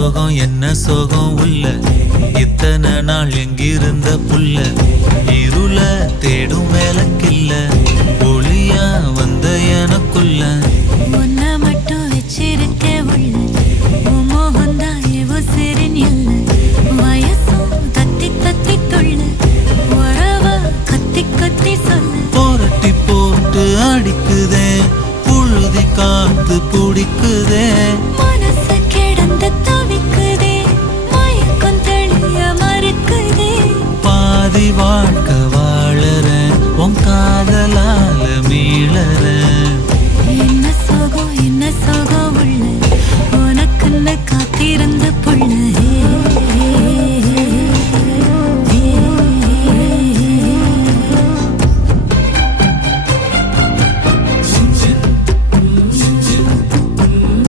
சோகம் என்ன சோகம் உள்ள இத்தனை நாள் எங்கிருந்த புல்ல இருள தேடும் வேலைக்கில்ல ஒளியா வந்த எனக்குள்ள உன்னை மட்டும் வச்சிருக்க உள்ள